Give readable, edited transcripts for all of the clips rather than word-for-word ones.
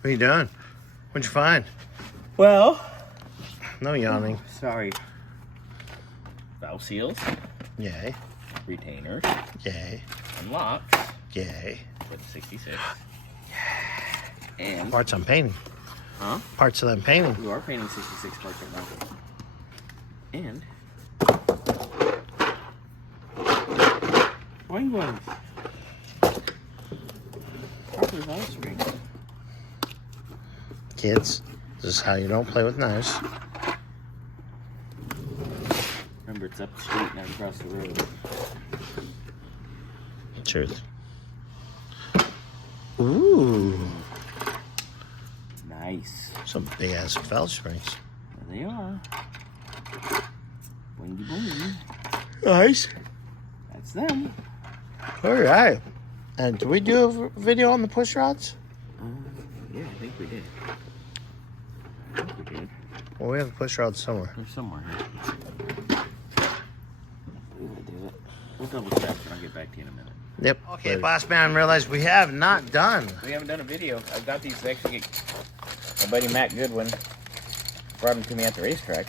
What are you doing? What'd you find? Well, No yawning. sorry. Valve seals, Yay. retainers, Yay. and locks Yay. for the 66. And Parts I'm painting. huh? Parts of them painting. You are painting 66 parts right now. And wine guns. Proper valve springs. Kids, this is how you don't play with knives. Remember, it's up the street, not across the road. Truth. Ooh. Nice. Some big ass valve springs. There they are. Blingy blingy. Nice. That's them. Alright. And did we do a video on the push rods? Yeah, I think we did. I think we did. Well, we have a push rod somewhere. They're somewhere here. We will do it. We'll double check and I'll get back to you in a minute. Yep. Okay, boss man, realized we have not done. We haven't done a video. I've got these to actually get. My buddy Matt Goodwin brought them to me at the racetrack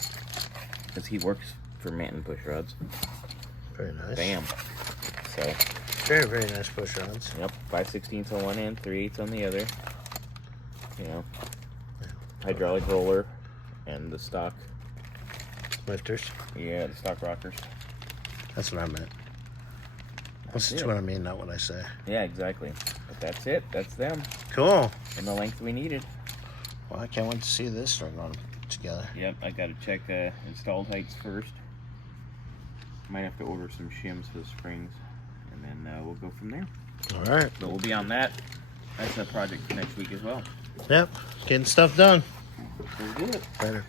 because he works for Manton Push Rods. Very nice. Bam. So, Very, very nice push rods. yep, 5/16 on one end, 3/8 on the other. You know, hydraulic roller and the stock. Lifters. Yeah, the stock rockers. That's what I meant. Listen That's to what I mean, not what I say. Yeah, exactly. But that's it. That's them. Cool. And the length we needed. Well, I can't wait to see this string on together. Yep, I gotta check installed heights first. Might have to order some shims for the springs, and then we'll go from there. All right. But we'll be on that. That's a project for next week as well. Yep. Getting stuff done. Let's do it. Later.